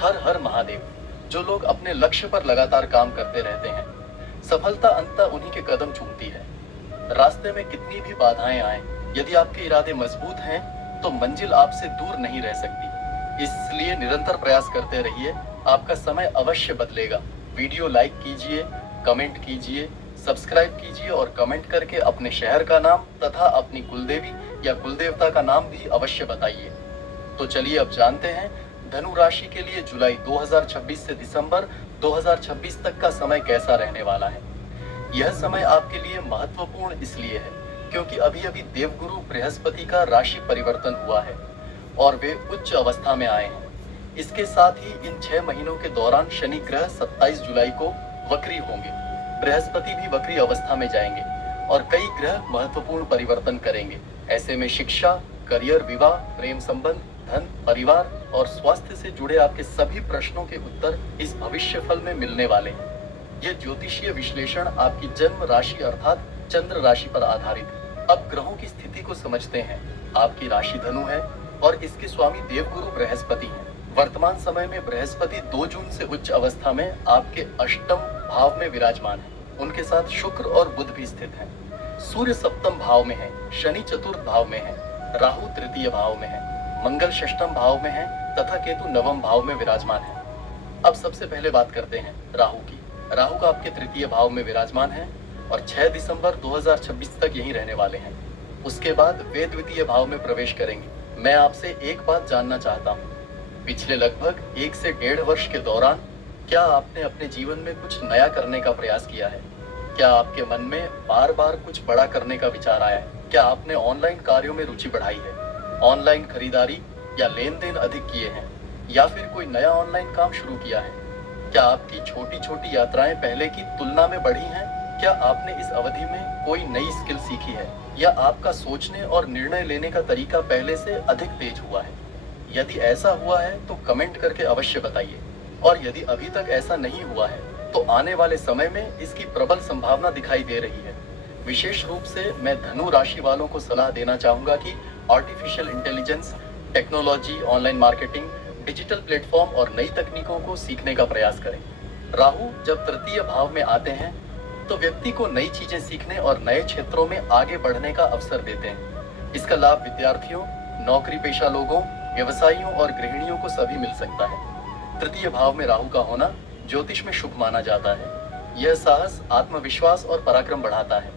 हर हर महादेव। जो लोग अपने लक्ष्य पर लगातार काम करते रहते हैं, सफलता अंततः उन्हीं के कदम चूमती है। रास्ते में कितनी भी बाधाएं आए, यदि आपके इरादे मजबूत हैं तो मंजिल आपसे दूर नहीं रह सकती। इसलिए निरंतर प्रयास करते रहिए, आपका समय अवश्य बदलेगा। वीडियो लाइक कीजिए, कमेंट कीजिए, सब्सक्राइब कीजिए और कमेंट करके अपने शहर का नाम तथा अपनी कुलदेवी या कुलदेवता का नाम भी अवश्य बताइए। तो चलिए अब जानते हैं धनु राशि के लिए जुलाई 2026 से दिसंबर 2026 तक का समय कैसा रहने वाला है। यह समय आपके लिए महत्वपूर्ण इसलिए है क्योंकि अभी अभी देवगुरु बृहस्पति का राशि परिवर्तन हुआ है और वे उच्च अवस्था में आए हैं। इसके साथ ही इन 6 महीनों के दौरान शनि ग्रह 27 जुलाई को वक्री होंगे, बृहस्पति भी वक्री अवस्था में जाएंगे और कई ग्रह महत्वपूर्ण परिवर्तन करेंगे। ऐसे में शिक्षा, करियर, विवाह, प्रेम संबंध, धन, परिवार और स्वास्थ्य से जुड़े आपके सभी प्रश्नों के उत्तर इस भविष्य फल में मिलने वाले हैं। यह ज्योतिषीय विश्लेषण आपकी जन्म राशि अर्थात चंद्र राशि पर आधारित है। अब ग्रहों की स्थिति को समझते हैं। आपकी राशि धनु है और इसके स्वामी देवगुरु बृहस्पति हैं। वर्तमान समय में बृहस्पति 2 जून से उच्च अवस्था में आपके अष्टम भाव में विराजमान है। उनके साथ शुक्र और बुध भी स्थित हैं। सूर्य सप्तम भाव में है, शनि चतुर्थ भाव में है, राहु तृतीय भाव में है, मंगल षष्ठम भाव में है तथा केतु नवम भाव में विराजमान है। अब सबसे पहले बात करते हैं राहु की। राहु का आपके तृतीय भाव में विराजमान है और 6 दिसंबर 2026 तक यहीं रहने वाले हैं। उसके बाद वे द्वितीय भाव में प्रवेश करेंगे। मैं आपसे एक बात जानना चाहता हूँ, पिछले लगभग 1 से 1.5 वर्ष के दौरान क्या आपने अपने जीवन में कुछ नया करने का प्रयास किया है? क्या आपके मन में बार बार कुछ बड़ा करने का विचार आया है? क्या आपने ऑनलाइन कार्यों में रुचि बढ़ाई है, ऑनलाइन खरीदारी या लेन देन अधिक किए हैं या फिर कोई नया ऑनलाइन काम शुरू किया है? क्या आपकी छोटी छोटी यात्राएं पहले की तुलना में बढ़ी हैं? क्या आपने इस अवधि में कोई नई स्किल सीखी है या आपका सोचने और निर्णय लेने का तरीका पहले से अधिक तेज हुआ है? यदि ऐसा हुआ है तो कमेंट करके अवश्य बताइए और यदि अभी तक ऐसा नहीं हुआ है तो आने वाले समय में इसकी प्रबल संभावना दिखाई दे रही है। विशेष रूप से मैं धनु राशि वालों को सलाह देना चाहूंगा कि artificial intelligence, technology, online marketing, digital platform और नई तकनीकों को सीखने का प्रयास करें। राहु जब तृतीय भाव में आते हैं तो व्यक्ति को नई चीजें सीखने और नए क्षेत्रों में आगे बढ़ने का अवसर देते हैं। इसका लाभ विद्यार्थियों, नौकरी पेशा लोगों, व्यवसायियों और गृहिणियों को सभी मिल सकता है। तृतीय भाव में राहु का होना ज्योतिष में शुभ माना जाता है। यह साहस, आत्मविश्वास और पराक्रम बढ़ाता है।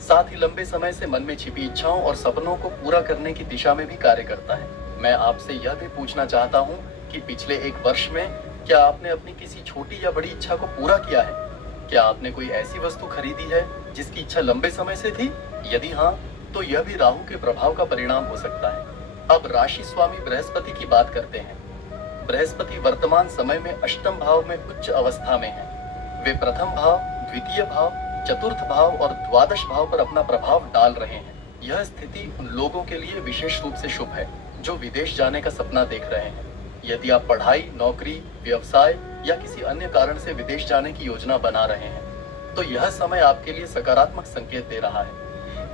साथ ही लंबे समय से मन में छिपी इच्छाओं और सपनों को पूरा करने की दिशा में भी कार्य करता है। मैं आपसे यह भी पूछना चाहता हूँ कि पिछले 1 वर्ष में क्या आपने अपनी किसी छोटी या बड़ी इच्छा को पूरा किया है? क्या आपने कोई ऐसी वस्तु खरीदी है जिसकी इच्छा लंबे समय से थी? यदि हाँ, तो यह भी राहु के प्रभाव का परिणाम हो सकता है। अब राशि स्वामी बृहस्पति की बात करते हैं। बृहस्पति वर्तमान समय में अष्टम भाव में उच्च अवस्था में है। वे प्रथम भाव, द्वितीय भाव, चतुर्थ भाव और द्वादश भाव पर अपना प्रभाव डाल रहे हैं। यह स्थिति उन लोगों के लिए विशेष रूप से शुभ है जो विदेश जाने का सपना देख रहे हैं। यदि आप पढ़ाई, नौकरी, व्यवसाय या किसी अन्य कारण से विदेश जाने की योजना बना रहे हैं तो यह समय आपके लिए सकारात्मक संकेत दे रहा है।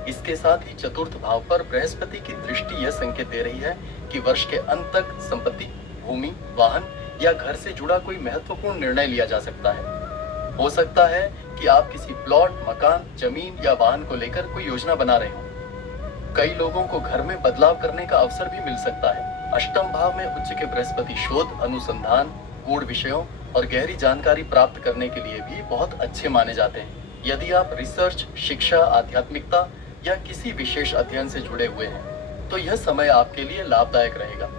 इसके साथ ही चतुर्थ भाव पर बृहस्पति की दृष्टि यह संकेत दे रही है कि वर्ष के अंत तक संपत्ति, भूमि, वाहन या घर से जुड़ा कोई महत्वपूर्ण निर्णय लिया जा सकता है। हो सकता है कि आप किसी प्लॉट, मकान, जमीन या वाहन को लेकर कोई योजना बना रहे हो। कई लोगों को घर में बदलाव करने का अवसर भी मिल सकता है। अष्टम भाव में उच्च के बृहस्पति शोध, अनुसंधान, गूढ़ विषयों और गहरी जानकारी प्राप्त करने के लिए भी बहुत अच्छे माने जाते हैं। यदि आप रिसर्च, शिक्षा, आध्यात्मिकता या किसी विशेष अध्ययन से जुड़े हुए हैं तो यह समय आपके लिए लाभदायक रहेगा।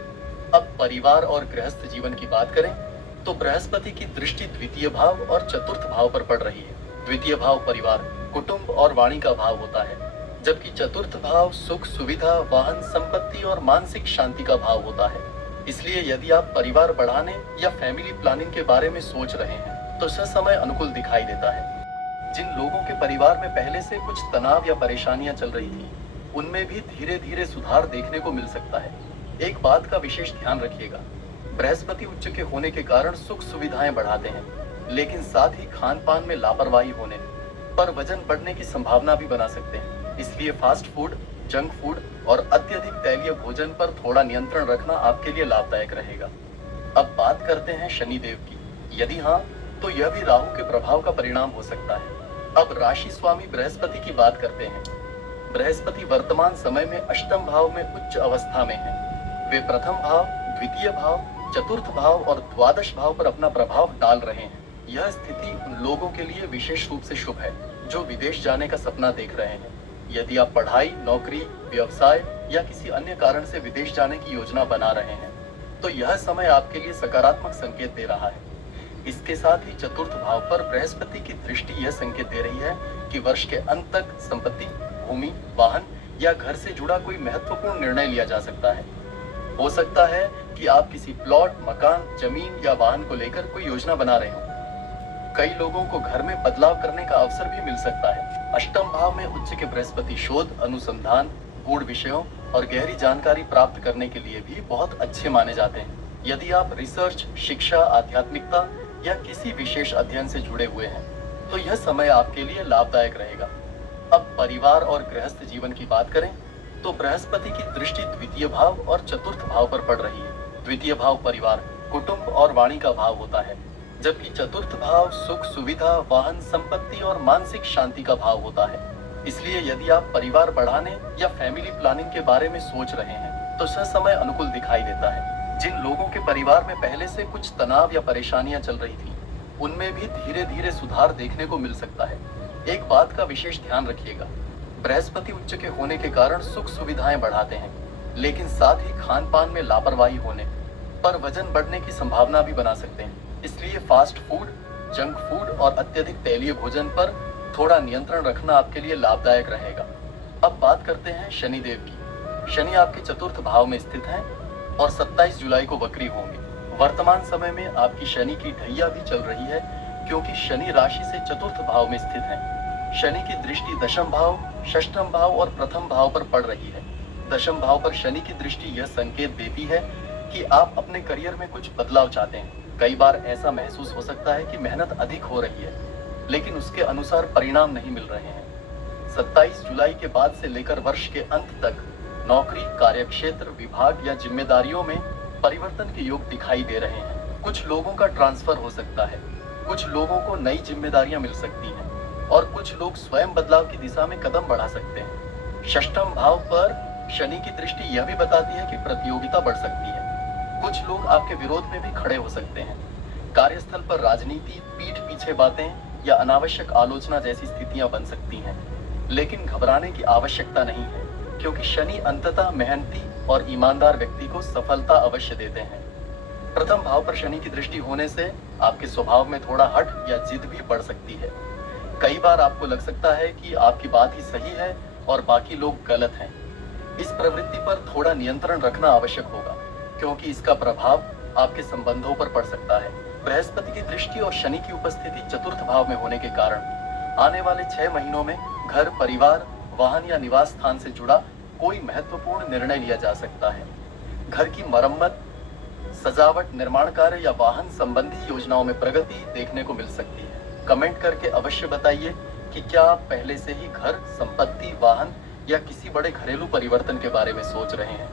अब परिवार और गृहस्थ जीवन की बात करें तो बृहस्पति की दृष्टि द्वितीय भाव और चतुर्थ भाव पर पड़ रही है। द्वितीय भाव परिवार, कुटुंब और वाणी का भाव होता है, जबकि चतुर्थ भाव सुख, सुविधा, वाहन, संपत्ति और मानसिक शांति का भाव होता है। इसलिए यदि आप परिवार बढ़ाने या फैमिली प्लानिंग के बारे में सोच रहे हैं तो यह समय अनुकूल दिखाई देता है। जिन लोगों के परिवार में पहले से कुछ तनाव या परेशानियां चल रही थी उनमें भी धीरे धीरे सुधार देखने को मिल सकता है। एक बात का विशेष ध्यान रखिएगा, बृहस्पति उच्च के होने के कारण सुख सुविधाएं बढ़ाते हैं, लेकिन साथ ही खान पान में लापरवाही होने पर वजन बढ़ने की संभावना भी बना सकते हैं। इसलिए फास्ट फूड, जंक फूड और अत्यधिक तैलीय भोजन पर थोड़ा नियंत्रण रखना आपके लिए लाभदायक रहेगा। अब बात करते हैं शनिदेव की, यदि हाँ तो यह भी राहु के प्रभाव का परिणाम हो सकता है। अब राशि स्वामी बृहस्पति की बात करते हैं। बृहस्पति वर्तमान समय में अष्टम भाव में उच्च अवस्था में है। वे प्रथम भाव, द्वितीय भाव, चतुर्थ भाव और द्वादश भाव पर अपना प्रभाव डाल रहे हैं। यह स्थिति उन लोगों के लिए विशेष रूप से शुभ है जो विदेश जाने का सपना देख रहे हैं। यदि आप पढ़ाई, नौकरी, व्यवसाय या किसी अन्य कारण से विदेश जाने की योजना बना रहे हैं तो यह समय आपके लिए सकारात्मक संकेत दे रहा है। इसके साथ ही चतुर्थ भाव पर बृहस्पति की दृष्टि यह संकेत दे रही है कि वर्ष के अंत तक संपत्ति, भूमि, वाहन या घर से जुड़ा कोई महत्वपूर्ण निर्णय लिया जा सकता है। हो सकता है कि आप किसी प्लॉट, मकान, जमीन या वाहन को लेकर कोई योजना बना रहे हो। कई लोगों को घर में बदलाव करने का अवसर भी मिल सकता है। अष्टम भाव में उच्च के बृहस्पति शोध, अनुसंधान, गूढ़ विषयों और गहरी जानकारी प्राप्त करने के लिए भी बहुत अच्छे माने जाते हैं। यदि आप रिसर्च, शिक्षा, आध्यात्मिकता या किसी विशेष अध्ययन से जुड़े हुए हैं तो यह समय आपके लिए लाभदायक रहेगा। अब परिवार और गृहस्थ जीवन की बात करें तो बृहस्पति की दृष्टि द्वितीय भाव और चतुर्थ भाव पर पड़ रही है। द्वितीय भाव परिवार, कुटुंब और वाणी का भाव होता है, जबकि चतुर्थ भाव सुख, सुविधा, वाहन, संपत्ति और मानसिक शांति का भाव होता है। इसलिए यदि आप परिवार बढ़ाने या फैमिली प्लानिंग के बारे में सोच रहे हैं तो यह समय अनुकूल दिखाई देता है। जिन लोगों के परिवार में पहले से कुछ तनाव या परेशानियां चल रही थी उनमें भी धीरे धीरे सुधार देखने को मिल सकता है। एक बात का विशेष ध्यान रखिएगा, बृहस्पति उच्च के होने के कारण सुख सुविधाएं बढ़ाते हैं, लेकिन साथ ही खान पान में लापरवाही होने पर वजन बढ़ने की संभावना भी बना सकते हैं। इसलिए फास्ट फूड, जंक फूड और अत्यधिक तैलीय भोजन पर थोड़ा नियंत्रण रखना आपके लिए लाभदायक रहेगा। अब बात करते हैं शनिदेव की। शनि आपके चतुर्थ भाव में स्थित हैं और 27 जुलाई को वक्री होंगे। वर्तमान समय में आपकी शनि की ढैया भी चल रही है क्योंकि शनि राशि से चतुर्थ भाव में स्थित है। शनि की दृष्टि दशम भाव, षष्ठम भाव और प्रथम भाव पर पड़ रही है। दशम भाव पर शनि की दृष्टि यह संकेत देती है कि आप अपने करियर में कुछ बदलाव चाहते हैं। कई बार ऐसा महसूस हो सकता है कि मेहनत अधिक हो रही है लेकिन उसके अनुसार परिणाम नहीं मिल रहे हैं। 27 जुलाई के बाद से लेकर वर्ष के अंत तक नौकरी, कार्यक्षेत्र, विभाग या जिम्मेदारियों में परिवर्तन के योग दिखाई दे रहे हैं। कुछ लोगों का ट्रांसफर हो सकता है, कुछ लोगों को नई जिम्मेदारियां मिल सकती हैं और कुछ लोग स्वयं बदलाव की दिशा में कदम बढ़ा सकते हैं। षष्ठम भाव पर शनि की दृष्टि यह भी बताती है कि प्रतियोगिता बढ़ सकती है। कुछ लोग आपके विरोध में भी खड़े हो सकते हैं। कार्यस्थल पर राजनीति, पीठ पीछे बातें या अनावश्यक आलोचना जैसी स्थितियां बन सकती हैं, लेकिन घबराने की आवश्यकता नहीं है क्योंकि शनि अंततः मेहनती और ईमानदार व्यक्ति को सफलता अवश्य देते हैं। प्रथम भाव पर शनि की दृष्टि होने से आपके स्वभाव में थोड़ा हठ या जिद भी बढ़ सकती है। कई बार आपको लग सकता है कि आपकी बात ही सही है और बाकी लोग गलत हैं। इस प्रवृत्ति पर थोड़ा नियंत्रण रखना आवश्यक होगा क्योंकि इसका प्रभाव आपके संबंधों पर पड़ सकता है। बृहस्पति की दृष्टि और शनि की उपस्थिति चतुर्थ भाव में होने के कारण आने वाले 6 महीनों में घर, परिवार, वाहन या निवास स्थान से जुड़ा कोई महत्वपूर्ण निर्णय लिया जा सकता है। घर की मरम्मत, सजावट, निर्माण कार्य या वाहन संबंधी योजनाओं में प्रगति देखने को मिल सकती है। कमेंट करके अवश्य बताइए कि क्या आप पहले से ही घर, संपत्ति, वाहन या किसी बड़े घरेलू परिवर्तन के बारे में सोच रहे हैं।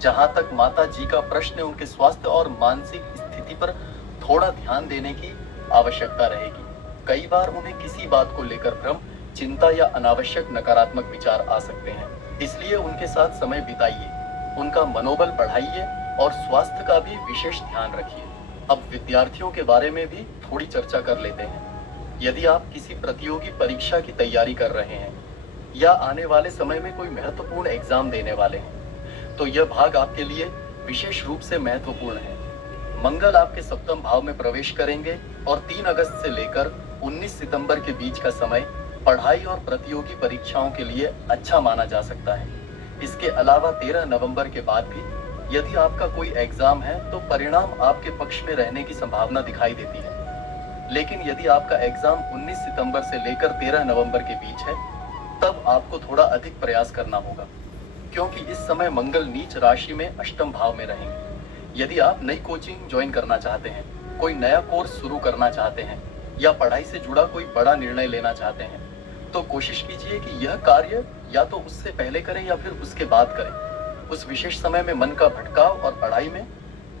जहां तक माता जी का प्रश्न है, उनके स्वास्थ्य और मानसिक स्थिति पर थोड़ा ध्यान देने की आवश्यकता रहेगी। कई बार उन्हें किसी बात को लेकर भ्रम, चिंता या अनावश्यक नकारात्मक विचार आ सकते हैं, इसलिए उनके साथ समय बिताइए, उनका मनोबल बढ़ाइए और स्वास्थ्य का भी विशेष ध्यान रखिए। अब विद्यार्थियों के बारे में भी थोड़ी चर्चा कर लेते हैं। यदि आप किसी प्रतियोगी परीक्षा की तैयारी कर रहे हैं या आने वाले समय में कोई महत्वपूर्ण एग्जाम देने वाले हैं तो यह भाग आपके लिए विशेष रूप से महत्वपूर्ण है। मंगल आपके सप्तम भाव में प्रवेश करेंगे और 3 अगस्त से लेकर 19 सितंबर के बीच का समय पढ़ाई और प्रतियोगी परीक्षाओं के लिए अच्छा माना जा सकता है। इसके अलावा 13 नवंबर के बाद भी यदि आपका कोई एग्जाम है तो परिणाम आपके पक्ष में रहने की संभावना दिखाई देती है। लेकिन यदि आपका एग्जाम 19 सितंबर से लेकर 13 नवंबर के बीच है तब आपको थोड़ा अधिक प्रयास करना होगा क्योंकि इस समय मंगल नीच राशि में अष्टम भाव में रहेंगे। यदि आप नई कोचिंग ज्वाइन करना चाहते हैं, कोई नया कोर्स शुरू करना चाहते हैं या पढ़ाई से जुड़ा कोई बड़ा निर्णय लेना चाहते हैं तो कोशिश कीजिए कि यह कार्य या तो उससे पहले करें या फिर उसके बाद करें। उस विशेष समय में मन का भटकाव और पढ़ाई में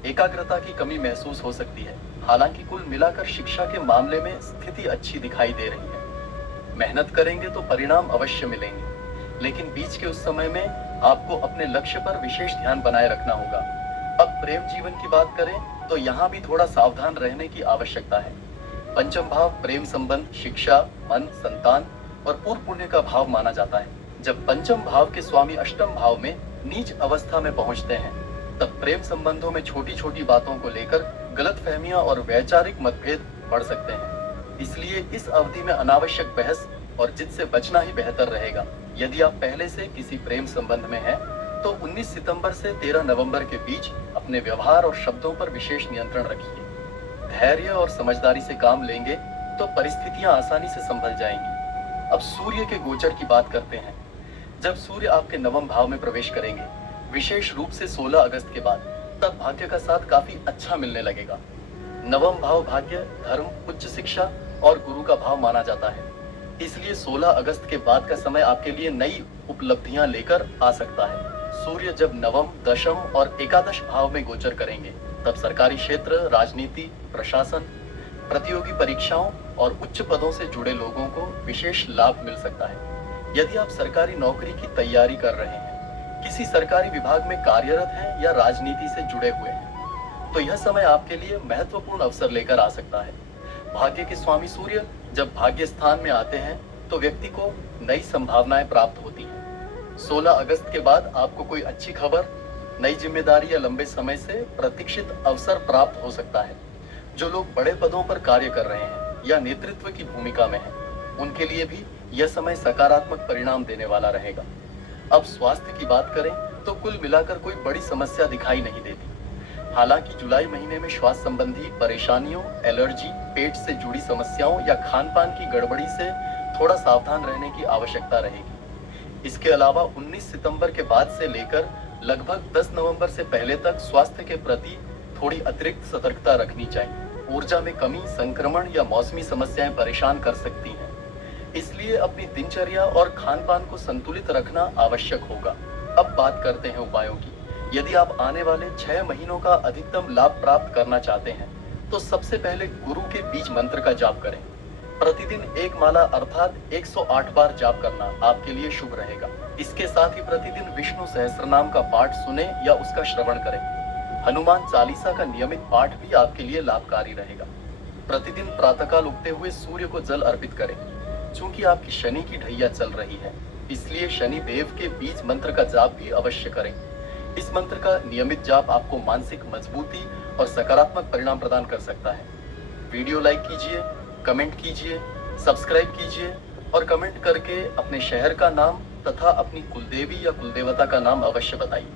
एकाग्रता की कमी महसूस हो सकती है। हालांकि कुल मिलाकर शिक्षा के मामले में स्थिति अच्छी दिखाई दे रही है। मेहनत करेंगे तो परिणाम अवश्य मिलेंगे, लेकिन बीच के उस समय में आपको अपने लक्ष्य पर विशेष ध्यान बनाए रखना होगा। अब प्रेम जीवन की बात करें तो यहाँ भी थोड़ा सावधान रहने की आवश्यकता है। पंचम भाव प्रेम संबंध, शिक्षा, मन, संतान और पूर्व पुण्य का भाव माना जाता है। जब पंचम भाव के स्वामी अष्टम भाव में नीच अवस्था में पहुंचते हैं, तब प्रेम संबंधों में छोटी छोटी बातों को लेकर गलतफहमियां और वैचारिक मतभेद बढ़ सकते हैं। इसलिए इस अवधि में अनावश्यक बहस और जिद से बचना ही बेहतर रहेगा। यदि आप पहले से किसी प्रेम संबंध में हैं, तो 19 सितंबर से 13 नवंबर के बीच अपने व्यवहार और शब्दों पर विशेष नियंत्रण रखिए। धैर्य और समझदारी से काम लेंगे तो परिस्थितियां आसानी से संभल जाएंगी। अब सूर्य के गोचर की बात करते हैं। जब सूर्य आपके नवम भाव में प्रवेश करेंगे, विशेष रूप से 16 अगस्त के बाद, तब भाग्य का साथ काफी अच्छा मिलने लगेगा। नवम भाव भाग्य, धर्म, उच्च शिक्षा और गुरु का भाव माना जाता है। इसलिए 16 अगस्त के बाद का समय आपके लिए नई उपलब्धियां लेकर आ सकता है। सूर्य जब नवम, दशम और एकादश भाव में गोचर करेंगे, तब सरकारी क्षेत्र, राजनीति, प्रशासन, प्रतियोगी परीक्षाओं और उच्च पदों से जुड़े लोगों को विशेष लाभ मिल सकता है। यदि आप सरकारी नौकरी की तैयारी कर रहे हैं, किसी सरकारी विभाग में कार्यरत हैं या राजनीति से जुड़े हुए हैं, तो यह समय आपके लिए महत्वपूर्ण अवसर लेकर आ सकता है। भाग्य के स्वामी सूर्य जब भाग्य स्थान में आते हैं, तो व्यक्ति को नई संभावनाएं प्राप्त होती हैं। 16 अगस्त के बाद आपको कोई अच्छी खबर, नई जिम्मेदारी या लंबे समय से प्रतीक्षित अवसर प्राप्त हो सकता है। जो लोग बड़े पदों पर कार्य कर रहे हैं या नेतृत्व की भूमिका में हैं, उनके लिए भी यह समय सकारात्मक परिणाम देने वाला रहेगा। अब स्वास्थ्य की बात करें तो कुल मिलाकर कोई बड़ी समस्या दिखाई नहीं देती। हालांकि जुलाई महीने में श्वास संबंधी परेशानियों, एलर्जी, पेट से जुड़ी समस्याओं या खान पान की गड़बड़ी से थोड़ा सावधान रहने की आवश्यकता रहेगी। इसके अलावा 19 सितंबर के बाद से लेकर लगभग 10 नवंबर से पहले तक स्वास्थ्य के प्रति थोड़ी अतिरिक्त सतर्कता रखनी चाहिए। ऊर्जा में कमी, संक्रमण या मौसमी समस्याएं परेशान कर सकती हैं। इसलिए अपनी दिनचर्या और खान पान को संतुलित रखना आवश्यक होगा। अब बात करते हैं उपायों की। यदि आप आने वाले 6 महीनों का अधिकतम लाभ प्राप्त करना चाहते हैं, तो सबसे पहले गुरु के बीज मंत्र का जाप करें। प्रतिदिन एक माला अर्थात 108 बार जाप करना आपके लिए शुभ रहेगा। इसके साथ ही प्रतिदिन विष्णु सहस्त्रनाम का पाठ सुने या उसका श्रवण करें। हनुमान चालीसा का नियमित पाठ भी आपके लिए लाभकारी रहेगा। प्रतिदिन प्रातःकाल उगते हुए सूर्य को जल अर्पित करें। चूंकि आपकी शनि की ढैया चल रही है, इसलिए शनि देव के बीज मंत्र का जाप भी अवश्य करें। इस मंत्र का नियमित जाप आपको मानसिक मजबूती और सकारात्मक परिणाम प्रदान कर सकता है। वीडियो लाइक कीजिए, कमेंट कीजिए, सब्सक्राइब कीजिए और कमेंट करके अपने शहर का नाम तथा अपनी कुलदेवी या कुलदेवता का नाम अवश्य बताइए।